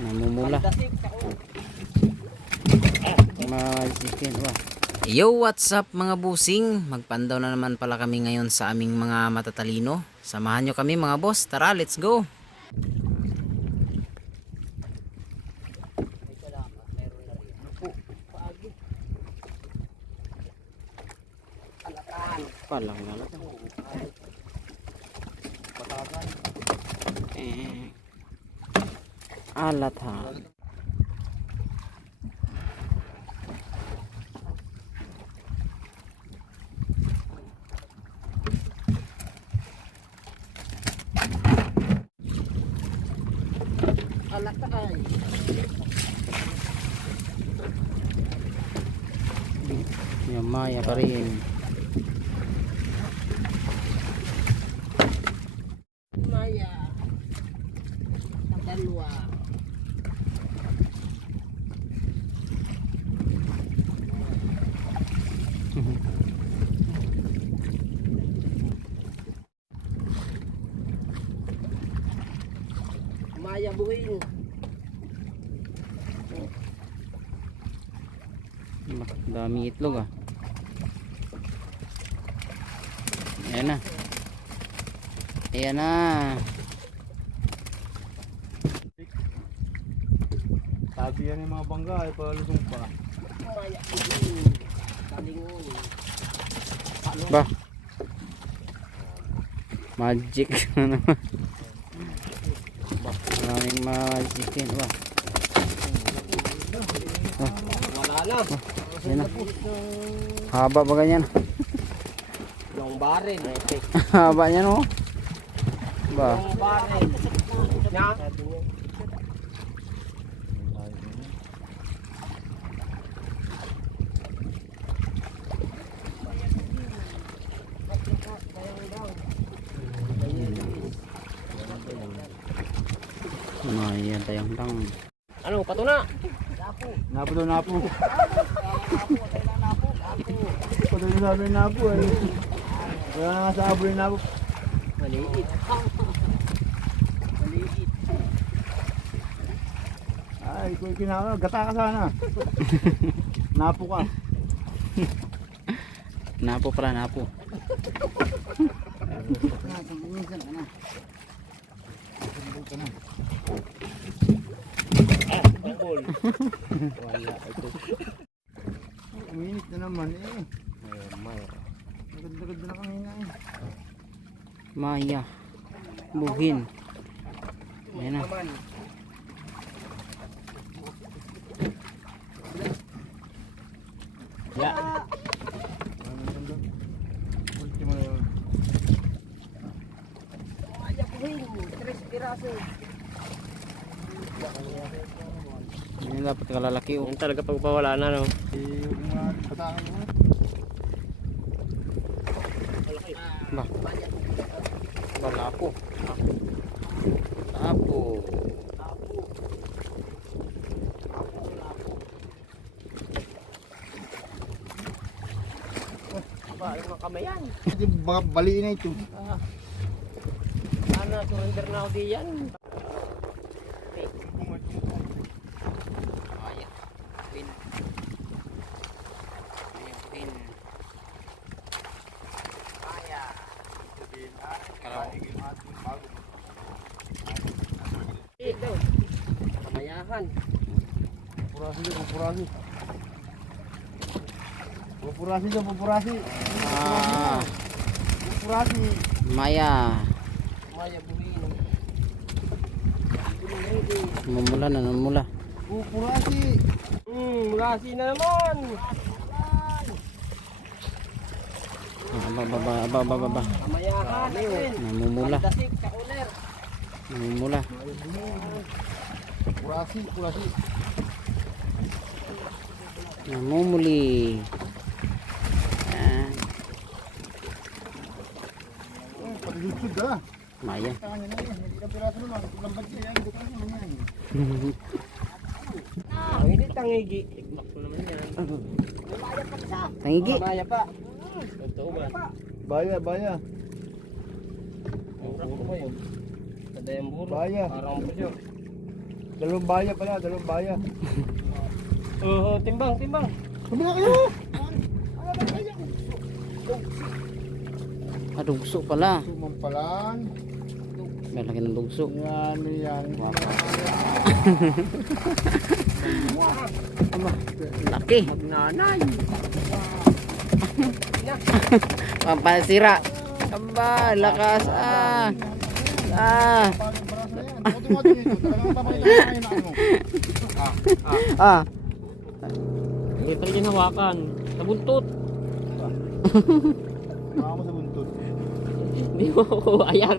Namumula. Yo, what's up mga busing? Magpandaw na naman pala kami ngayon sa aming mga matatalino. Samahan nyo kami mga boss. Tara, let's go! Palang lalatan. Alatan. Alatan. Maya pa rin. Maya. Dalawa. Maya buwing. Dami itlog ah. Ayan na. Ayan na. Sabi yan yung mga bangga ay palusong pa. Maya buwing. Talingon. Ba? Magic na naman. Maraming magic yun. Ba? Wala lang. Yan na. Haba ba ganyan? Yung barin. Haba niya no? Ba? Yung barin. Nya? Ayan tayong tang. Ano, pato na? Napo daw napo. Pato na sabi ng napo eh. Wala na nga sa abo yung napo. Maliit. Maliit. Ay, kung kinaka, gata ka sana. Napo ka. Napo pala, napo. Wala ito. Uminit na naman eh. Nagad-nagad na kanina eh. Maya. Buhin. Ayan na. Ya. Ultimo na yun. Maya buhin. 3 piraso. Yan dapat kalalaki oh. Yan talaga pagpawala na no. Yung mga patakan mo. Ba? Ba lapo. Lapo. Ba, yung mga kamayan. Baka baliin na ito. Sana surrender na ako diyan. Kamayahan. Pupurasi dyan, pupurasi. Pupurasi dyan, pupurasi. Pupurasi. Maya. Maya buhin. Namumula na, namumula. Pupurasi. Murasi na naman. Aba. Kamayahan. Namumula. Dasik sa uler. Namumula. Pupurasi, pupurasi. Namumuli. Pati YouTube dah. Maya. Tangan niya na yan. Hindi ka piraso naman. Lambat siya yan. Bukan naman yan. Hindi tangigi. Tikmak ko naman yan. Tangigi. Maya pa. Totoo ba? Baya, baya. Kada yung buro. Baya. Parang presyo. Dalawang baya pala, dalawang baya. Oo, timbang, timbang. Sabi na kayo! Dugso pala. Sumampalan. May laki ng dugso. Yan, yan. Aba, laki. Magnanay. Pampasira. Aba, lakas. Ah. Hindi pa rin hawakan. Sa buntot. Ako sa buntot. Hindi mo ko ayan.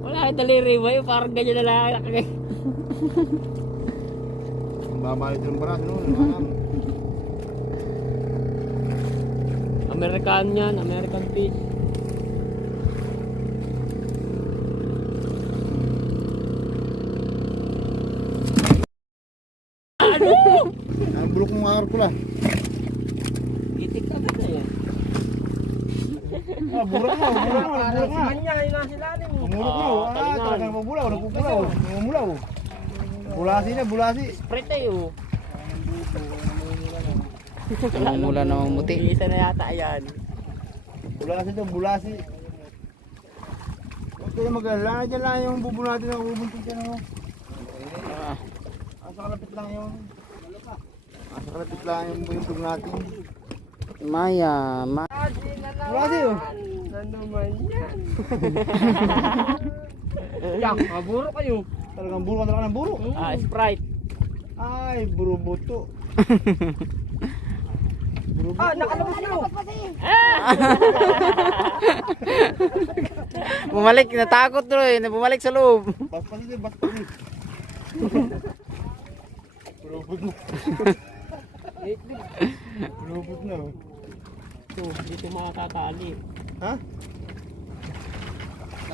Wala kang daliri mo. Parang ganyan na lang. Babalik yung baras, no? American yan. American fish. Ang bulok ng mga arkula. Itik ka ba na yan? Burak na, burak na, burak na. Manya, yun lang sila rin. Umulok na, talagang mabulaw, nagpupulaw. Umulaw. Bulasi na, bulasi. Spread tayo. Mula na mamuti. Isa na yata yan. Bulasi to, bulasi. Huwag kayo mag-alala, dyan lang yung bubo natin na ubuntin dyan, ano? Asa kalapit lang yun. Asa kalapit lang yung buyog natin. Maya. Bulasi, oh. Ano man yan? Yak, maburo kayo. Talagang buro ka talaga ng buro. Sprite. Ay, burubuto. Burubuto. Nakalabas na. Bumalik, natakot tuloy. Bumalik sa loob. Baspas ito, baspas ito. Burubot na. Burubot na, oh. Ito, dito makatatali. Ha?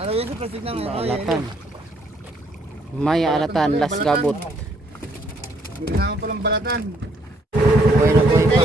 Ano yun sa plastic lang? Alatan. Maya alatan, last gabot. Ginagawa palang balatan. Buhay na buhay pa.